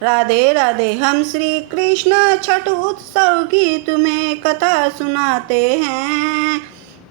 राधे राधे। हम श्री कृष्ण छठ उत्सव की तुम्हें कथा सुनाते हैं,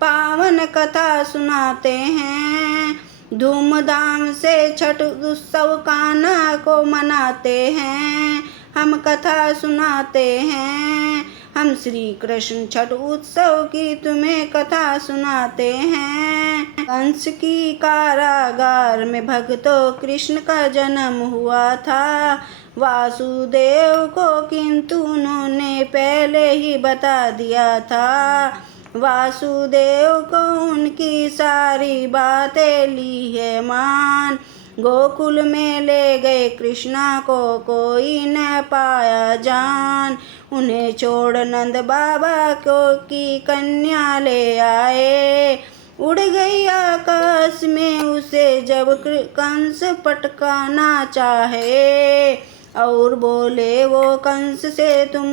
पावन कथा सुनाते हैं। धूमधाम से छठ उत्सव कान्हा को मनाते हैं, हम कथा सुनाते हैं। हम श्री कृष्ण छठ उत्सव की तुम्हें कथा सुनाते हैं। कंस की कारागार में भक्तों कृष्ण का जन्म हुआ था वासुदेव को, किंतु उन्होंने पहले ही बता दिया था। वासुदेव को उनकी सारी बातें ली है मान। गोकुल में ले गए कृष्णा को कोई न पाया जान। उन्हें छोड़ नंद बाबा को की कन्या ले आए। उड़ गई आकाश में उसे जब कंस पटकाना चाहे, और बोले वो कंस से तुम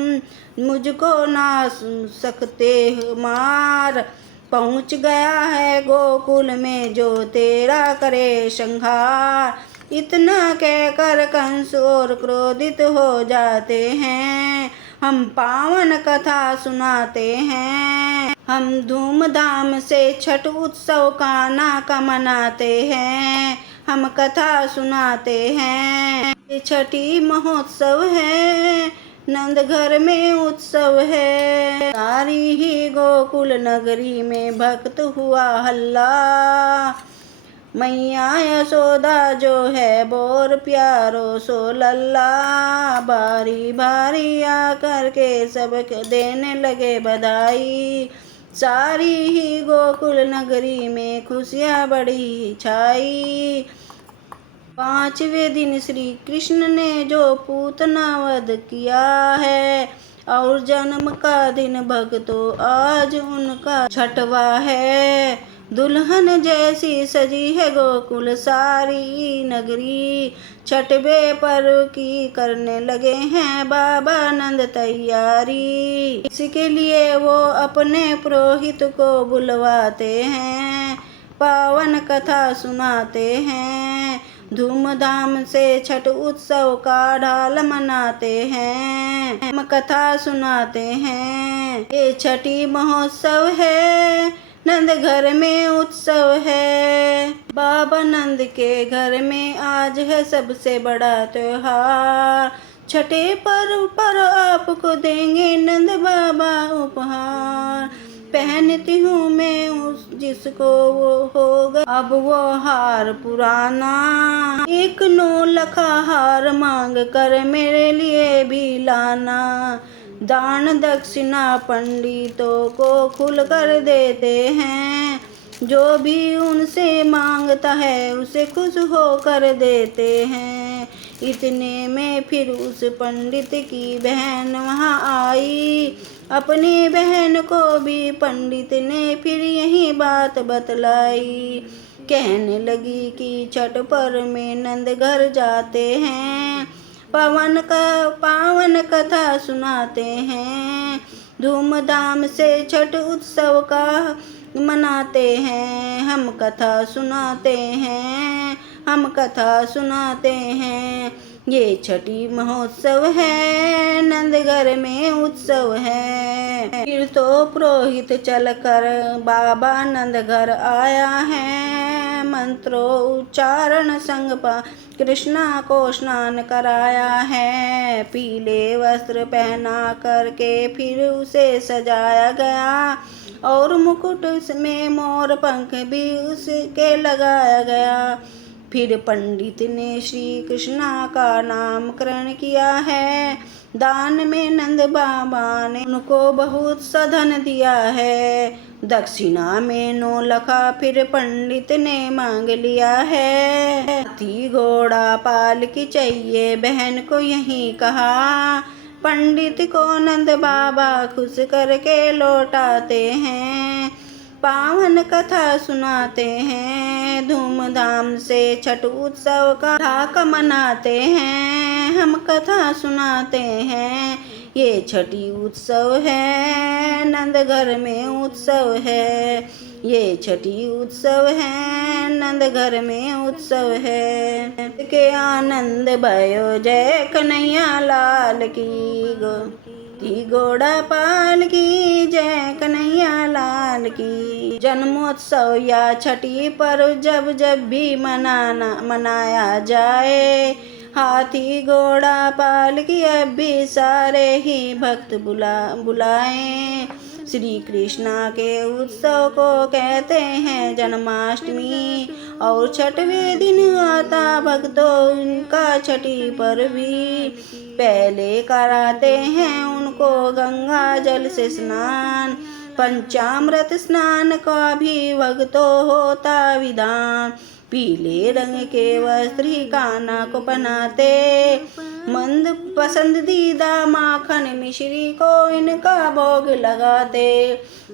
मुझको ना सकते मार। पहुँच गया है गोकुल में जो तेरा करे संहार। इतना कहकर कंस और क्रोधित हो जाते हैं। हम पावन कथा सुनाते हैं। हम धूमधाम से छठ उत्सव कान्हा का मनाते हैं, हम कथा सुनाते हैं। ये छठी महोत्सव है, नंद घर में उत्सव है। सारी ही गोकुल नगरी में भक्त हुआ हल्ला। मैया यशोदा जो है बोर प्यारो सो लल्ला। बारी बारी आकर के सब देने लगे बधाई। सारी ही गोकुल नगरी में खुशियाँ बड़ी छाई। 5वें दिन श्री कृष्ण ने जो पूतना वध किया है, और जन्म का दिन भक्तों आज उनका छठवा है। दुल्हन जैसी सजी है गोकुल सारी नगरी। छठवें पर्व की करने लगे हैं बाबा नंद तैयारी। इसके लिए वो अपने पुरोहित को बुलवाते हैं, पावन कथा सुनाते हैं। धूमधाम से छठ उत्सव का ढाल मनाते हैं, हम कथा सुनाते हैं। ये छठी महोत्सव है, नंद घर में उत्सव है। बाबा नंद के घर में आज है सबसे बड़ा त्योहार। छठे पर्व पर आपको देंगे नंद बाबा उपहार। पहनती हूँ मैं उस जिसको वो होगा अब वो हार पुराना। 1 नौलखा हार मांग कर मेरे लिए भी लाना। दान दक्षिणा पंडितों को खुल कर देते हैं, जो भी उनसे मांगता है उसे खुश होकर देते हैं। इतने में फिर उस पंडित की बहन वहाँ आई। अपनी बहन को भी पंडित ने फिर यही बात बतलाई। कहने लगी कि छठ पर्व में नंद घर जाते हैं, पावन कथा सुनाते हैं। धूमधाम से छठ उत्सव का मनाते हैं, हम कथा सुनाते हैं, हम कथा सुनाते हैं। ये छठी महोत्सव है, नंद घर में उत्सव है। फिर तो पुरोहित चलकर बाबा नंद घर आया है। मंत्रों उच्चारण संग कृष्णा को स्नान कराया है। पीले वस्त्र पहना करके फिर उसे सजाया गया, और मुकुट में मोर पंख भी उसके लगाया गया। फिर पंडित ने श्री कृष्णा का नामकरण किया है। दान में नंद बाबा ने उनको बहुत सधन दिया है। दक्षिणा में 9 लखा फिर पंडित ने मांग लिया है। हाथी घोड़ा पालकी चाहिए बहन को यही कहा। पंडित को नंद बाबा खुश करके लौटाते हैं, पावन कथा सुनाते हैं। धूमधाम से छठ उत्सव का ढाक मनाते हैं, हम कथा सुनाते हैं। ये छठी उत्सव है, नंद घर में उत्सव है। ये छठी उत्सव है, नंद घर में उत्सव है। के आनंद भयो जय कन्हैया लाल की घोड़ा पाल की जय कन्हैया लाल की। जन्मोत्सव या छठी पर्व जब जब भी मनाया जाए, हाथी घोड़ा पाल की अब भी सारे ही भक्त बुलाएं। श्री कृष्णा के उत्सव को कहते हैं जन्माष्टमी, और छठवें दिन आता भक्तों उनका छठी पर्व भी। पहले कराते हैं उनको गंगा जल से स्नान, पंचामृत स्नान का भी भक्तों होता विधान। पीले रंग के वस्त्र ही कान्हा को पहनाते, मंद पसंदीदा माखन मिश्री को इनका भोग लगाते।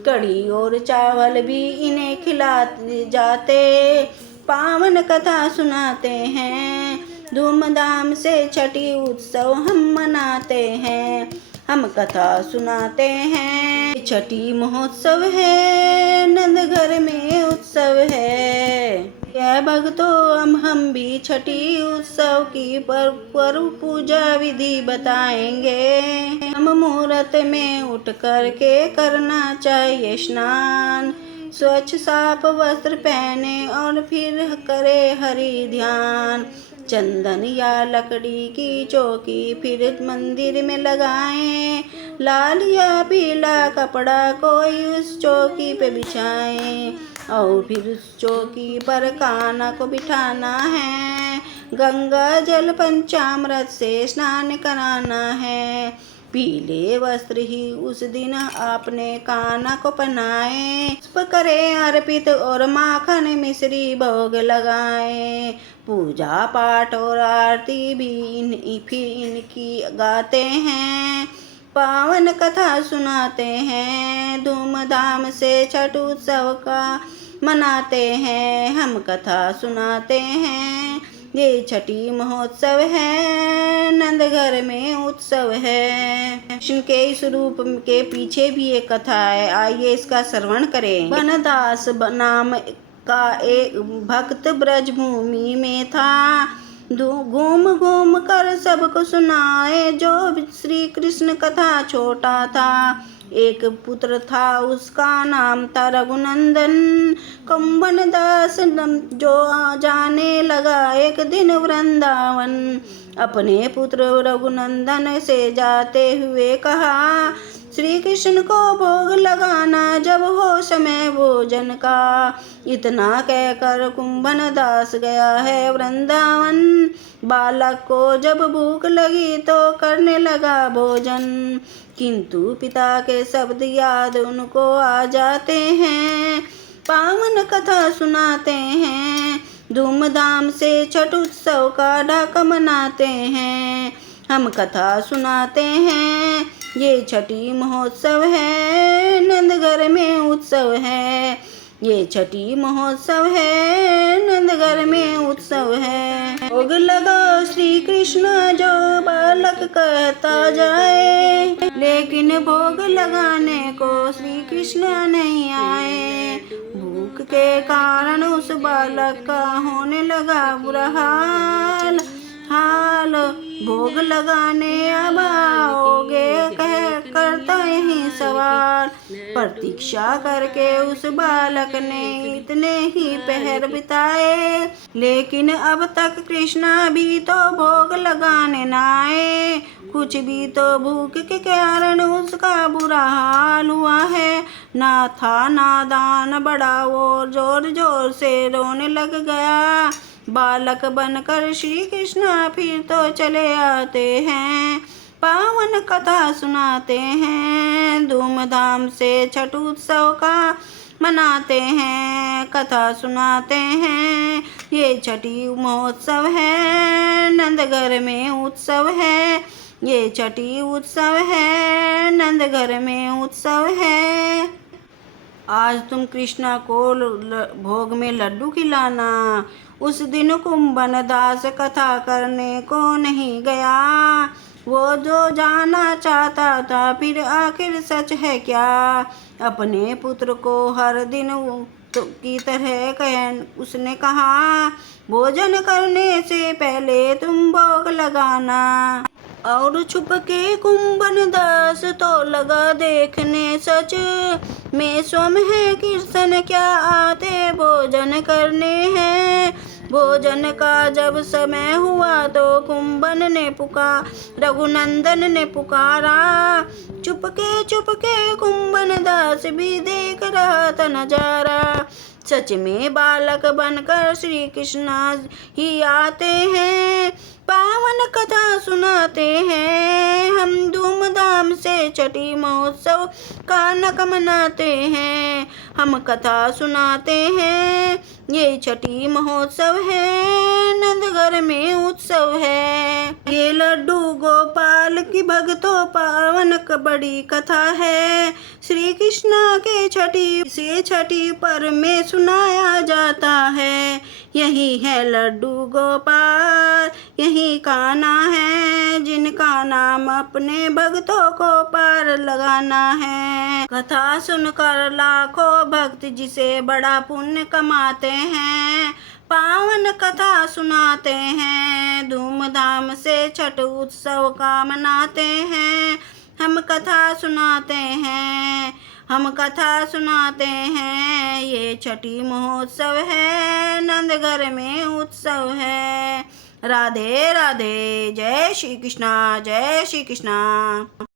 कढ़ी और चावल भी इन्हें खिलाते जाते। पावन कथा सुनाते हैं, धूमधाम से छठी उत्सव हम मनाते हैं। हम कथा सुनाते हैं, छठी महोत्सव है, नंद घर में उत्सव है। यह भक्तों हम भी छठी उत्सव की पर्व पूजा विधि बताएंगे। हम मुहूर्त में उठ कर के करना चाहिए स्नान, स्वच्छ साफ वस्त्र पहने और फिर करे हरि ध्यान। चंदन या लकड़ी की चौकी फिर मंदिर में लगाएं, लाल या पीला कपड़ा कोई उस चौकी पे बिछाएं, और फिर उस चौकी पर कान्हा को बिठाना है। गंगा जल पंचामृत से स्नान कराना है। पीले वस्त्र ही उस दिन आपने कान्हा को पहनाए, पुष्प करे अर्पित और माखन मिश्री भोग लगाए। पूजा पाठ और आरती भी फिर इनकी गाते हैं। पावन कथा सुनाते हैं, धूमधाम से छठ उत्सव का मनाते हैं। हम कथा सुनाते हैं, ये छठी महोत्सव है, नंद घर में उत्सव है। कृष्ण के इस रूप के पीछे भी एक कथा है, आइए इसका श्रवण करें। बनदास नाम का एक भक्त ब्रज भूमि में था, घूम घूम कर सबको सुनाए जो श्री कृष्ण कथा छोटा था। एक पुत्र था उसका नाम था रघुनंदन। कंबन दास जो जाने लगा एक दिन वृंदावन, अपने पुत्र रघुनंदन से जाते हुए कहा, श्री कृष्ण को भोग लगाना जब हो समय भोजन का। इतना कहकर कुंभन दास गया है वृंदावन। बालक को जब भूख लगी तो करने लगा भोजन, किंतु पिता के शब्द याद उनको आ जाते हैं। पावन कथा सुनाते हैं, धूमधाम से छठ उत्सव का ढाक मनाते हैं। हम कथा सुनाते हैं, ये छठी महोत्सव है, नंद घर में उत्सव है। ये छठी महोत्सव है, नंद घर में उत्सव है। भोग लगाओ श्री कृष्ण जो बालक कहता जाए, लेकिन भोग लगाने को श्री कृष्ण नहीं आए। भूख के कारण उस बालक का होने लगा बुरा हाल। भोग लगाने अब आओगे कह करता यही सवाल। प्रतीक्षा करके उस बालक ने इतने ही पहर बिताए, लेकिन अब तक कृष्णा भी तो भोग लगाने न आए। कुछ भी तो भूख के कारण उसका बुरा हाल हुआ है। ना था नादान बड़ा वो जोर जोर से रोने लग गया। बालक बनकर श्री कृष्ण फिर तो चले आते हैं। पावन कथा सुनाते हैं, धूमधाम से छठ उत्सव का मनाते हैं। कथा सुनाते हैं, ये छठी महोत्सव है, नंदघर में उत्सव है। ये छठी उत्सव है, नंदघर में उत्सव है। आज तुम कृष्णा को भोग में लड्डू खिलाना। उस दिन कुंभन दास कथा करने को नहीं गया। वो जो जानना चाहता था फिर आखिर सच है क्या। अपने पुत्र को हर दिन की तरह उसने कहा, भोजन करने से पहले तुम भोग लगाना। और छुप के कुंभन दास तो लगा देखने सच में स्वयं है कृष्ण क्या आते भोजन करने हैं। भोजन का जब समय हुआ तो कुंभन ने रघुनंदन ने पुकारा। चुपके कुंभन दास भी देख रहा था नजारा। सच में बालक बनकर श्री कृष्ण ही आते हैं, पावन कथा सुनाते हैं। हम धूमधाम से छठी महोत्सव कानक मनाते हैं। हम कथा सुनाते हैं, ये छठी महोत्सव है, नंदघर में उत्सव है। ये लड्डू गोपाल की भक्तों पावन बड़ी कथा है। श्री कृष्ण के छठी पर में सुनाया जाता है। यही है लड्डू गोपाल, यही कान्हा है, जिनका नाम अपने भक्तों को पार लगाना है। कथा सुनकर लाखों भक्त जिसे बड़ा पुण्य कमाते हैं, पावन कथा सुनाते हैं, धूमधाम से छठ उत्सव का मनाते हैं। हम कथा सुनाते हैं, हम कथा सुनाते हैं, ये छठी महोत्सव है, नंदघर में उत्सव है। राधे राधे, जय श्री कृष्णा, जय श्री कृष्णा।